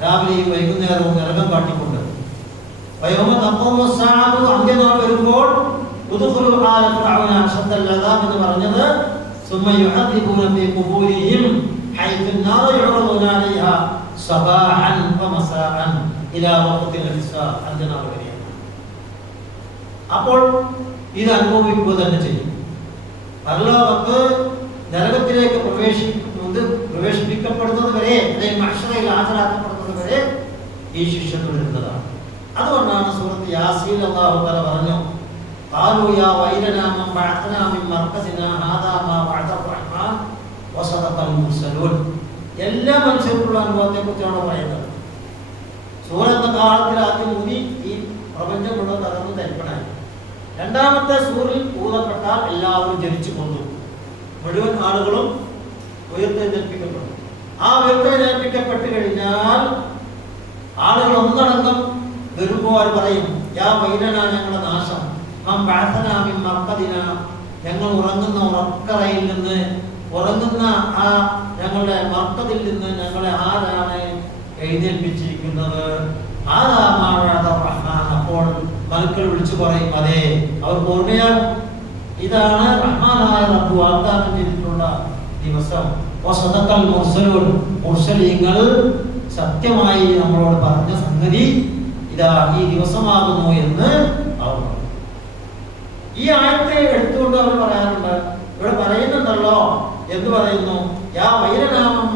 രാവിലെയും വൈകുന്നേരവും നരകം കാട്ടിക്കൊണ്ട് അന്ത്യനാൾ വരുമ്പോൾ എന്ന് പറഞ്ഞത് അപ്പോൾ ഇത് അനുഭവിക്കുക തന്നെ ചെയ്യും. പരലോകത്ത് നരകത്തിലേക്ക് പ്രവേശിപ്പിക്കപ്പെടുന്നത് വരെ, അല്ലെങ്കിൽ മഹ്ശറയിൽ ഹാജരാക്കപ്പെടുന്നത് വരെ ഈ ശിക്ഷ തുടരുന്നതാണ്. അതുകൊണ്ടാണ് സൂറത്ത് യാസീൻ അല്ലാഹു തആല പറഞ്ഞു, ഖാലൂ യാ വൈലനാ മൻ ബഅത്നാ മിൻ മർകസിനാ ഹാദാ മാ വഅദ റഹ്മാൻ വസദഖൽ മുർസലൂൻ. എല്ലാ മനുഷ്യർക്കുള്ള അനുഭവത്തെ കുറിച്ചാണ് പറയുന്നത്. സൂറത്ത് കാലത്തിൽ ആദ്യം ഊതി ഈ പ്രപഞ്ചം മുഴുവൻ തകർന്ന് തരിപ്പണായി. രണ്ടാമത്തെ സൂറിൽ ഊതപ്പെട്ടാൽ എല്ലാവരും ജനിച്ചു കൊണ്ടു, മുഴുവൻ ആളുകളും ഉയർത്തെഴുന്നേൽപ്പിക്കപ്പെടും. ആ ഉയർത്തെഴുന്നേൽപ്പിക്കപ്പെട്ട് കഴിഞ്ഞാൽ ആളുകൾ ഒന്നടങ്കം വരുമ്പോൾ പറയും, യാ വൈലനാ, ഞങ്ങളുടെ നാശം, മൻ ബഅത്നാ മിൻ മർഖദിനാ, ഞങ്ങൾ ഉറങ്ങുന്ന ഉറക്കറയിൽ നിന്ന്, ഉറങ്ങുന്ന ആ ഞങ്ങളുടെ മർഖദിൽ നിന്ന് ഞങ്ങളെ ആരാണ് എഴുന്നേൽപ്പിച്ചിരിക്കുന്നത്? അപ്പോൾ മലക്കുകൾ വിളിച്ചു പറയും, അതെ, അവർക്ക് ഓർമ്മയാണ്, ഇതാണ് റഹ്മാനായ റബ്ബ് വാഗ്ദാനം ചെയ്തിട്ടുള്ള ദിവസം. മുർസലീങ്ങൾ സത്യമായി നമ്മളോട് പറഞ്ഞ സംഗതി ഇതാ ഈ ദിവസമാകുന്നു എന്ന് അവർ പറഞ്ഞു. ഈ ആയത്തെ എടുത്തുകൊണ്ട് അവർ പറയാറുണ്ട്, ഇവിടെ പറയുന്നുണ്ടല്ലോ, എന്ത് പറയുന്നു? യാ വൈരനാമം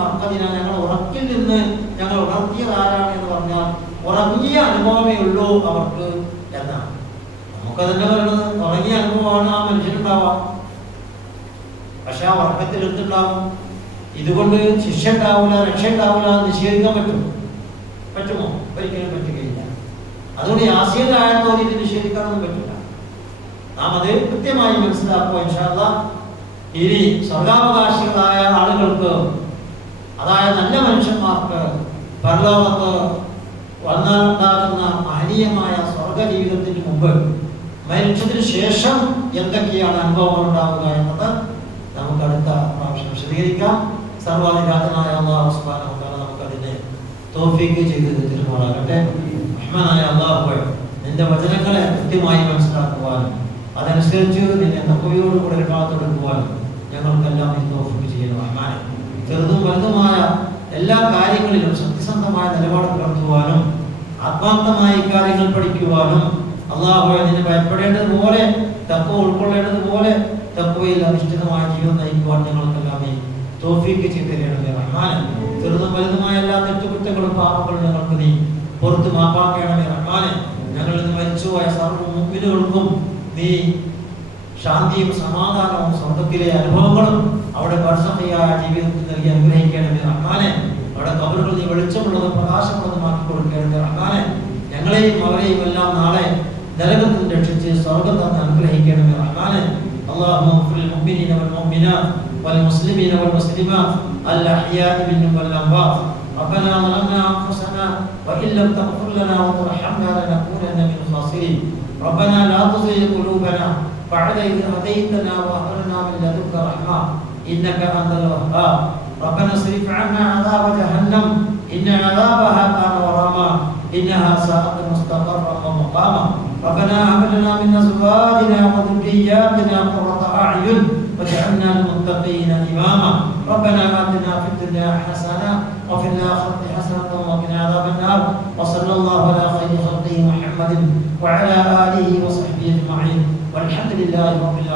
മർക്കദിന, ഞങ്ങൾ ഉറക്കിൽ നിന്ന് ഞങ്ങൾ ഉണർത്തിയത് ആരാണ് എന്ന് പറഞ്ഞാൽ ഉറങ്ങിയ അനുഭവമേ ഉള്ളൂ അവർക്ക് എന്നാണ്. നമുക്കതന്നെ പറയുന്നത് ഉറങ്ങിയ അനുഭവമാണ് ആ മനുഷ്യനുണ്ടാവാം. പക്ഷെ ആ ഉറക്കത്തിൽ എന്തുണ്ടാവും? ഇതുകൊണ്ട് ശിക്ഷ ഉണ്ടാവില്ല, രക്ഷ ഉണ്ടാവില്ല എന്ന് നിഷേധിക്കാൻ പറ്റുമോ? ഒരിക്കലും പറ്റുകയില്ല. അതുകൊണ്ട് യാസീൻ ആയത്തോടെ ഇത് നിഷേധിക്കാനൊന്നും പറ്റില്ല. നാം അത് കൃത്യമായി മനസ്സിലാക്കുക. ഇൻഷാ അല്ലാഹ് ഇനി സ്വർഗാവകാശികളായ ആളുകൾക്ക്, അതായത് നല്ല മനുഷ്യന്മാർക്ക് പരലോകത്ത് വന്നാലുണ്ടാകുന്ന മഹനീയമായ സ്വർഗ ജീവിതത്തിന് മുമ്പ് മരിച്ചതിന് ശേഷം എന്തൊക്കെയാണ് അനുഭവങ്ങൾ ഉണ്ടാവുക എന്നത് നമുക്ക് അടുത്ത പ്രാവശ്യം വിശദീകരിക്കാം. സർവ്വാധികാരനായ അല്ലാഹു സുബ്ഹാനഹു വ തആല നമുക്കതിനെ തൗഫീഖ് ചെയ്ത് തരുമാറാകട്ടെ. റഹ്മാനായ അല്ലാഹുവേ, നിന്റെ വചനങ്ങളെ കൃത്യമായി മനസ്സിലാക്കുവാനും അതനുസരിച്ച് നിന്നെ തഖ്വയോടുകൂടി ഇബാദത്തെടുക്കുവാനും ഞങ്ങൾക്കെല്ലാം നീ തൗഫീഖ് ചെയ്യണം റഹ്മാനേ. ചെറുതും വലുതുമായ എല്ലാ കാര്യങ്ങളിലും സത്യസന്ധമായ നിലപാട് പുലർത്തുവാനും ആത്മാർത്ഥമായി കാര്യങ്ങൾ പഠിക്കുവാനും അല്ലാഹുവേ, നിന്നെ ഭയപ്പെടേണ്ടതുപോലെ തഖ്വ ഉൾക്കൊള്ളേണ്ടതുപോലെ തഖ്വയിൽ അധിഷ്ഠിതമായ ജീവിതം നയിക്കുവാൻ ഞങ്ങൾക്കെല്ലാം നീ തൗഫീഖ് ചെയ്ത് തരണമേ റഹ്മാനേ. ചെറുതും വലുതുമായ എല്ലാ തെറ്റുകുറ്റങ്ങളും പാപങ്ങളും ഞങ്ങൾക്ക് നീ പുറത്ത് മാപ്പാക്കണമേ റഹ്മാനേ. ഞങ്ങളിൽ നിന്ന് മരിച്ചുപോയ സർവ്വ മുഅ്മിനുകൾക്കും നീ ശാന്തിയും സമാധാനവും സ്വർഗ്ഗത്തിലെ അനുഭവങ്ങളും അവിടെ ബർസഖിയായ ജീവിതത്തിൽ നൽകി അനുഗ്രഹിക്കണമേ റഹ്മാനേ. അവിടെ ഖബറുകൾ നീ വെളിച്ചമുള്ളതും പ്രകാശമുള്ളതുമാക്കി കൊടുക്കണമേ റഹ്മാനേ. ഞങ്ങളെയും അവരെയും എല്ലാം നാളെ നരകത്തിൽ രക്ഷിച്ച് സ്വർഗ്ഗം തന്ന് അനുഗ്രഹിക്കണമേ റഹ്മാനേ. അല്ലാഹുമ്മ ഗ്ഫിർ ലിൽ മുഅ്മിനീന വൽ മുഅ്മിനാത്ത് والمسلمين والمسلمات الأحياء منهم والأموات. ربنا ظلمنا أنفسنا وإن لم تغفر لنا وترحمنا لنكونن من الخاسرين. ربنا لا تزغ قلوبنا بعد إذ هديتنا وهب لنا من لدنك رحمة إنك أنت الوهاب. ربنا اصرف عنا عذاب جهنم إن عذابها كان غراما إنها ساءت مستقرا ومقاما. ربنا هب لنا من أزواجنا وذرياتنا قرة أعين واجعلنا للمتقين إماما. ربنا آتنا في الدنيا حسنة وفي الآخرة حسنة وقنا عذاب النار. وصلى الله على خير خلقه محمد وعلى آله وصحبه أجمعين والحمد لله رب العالمين.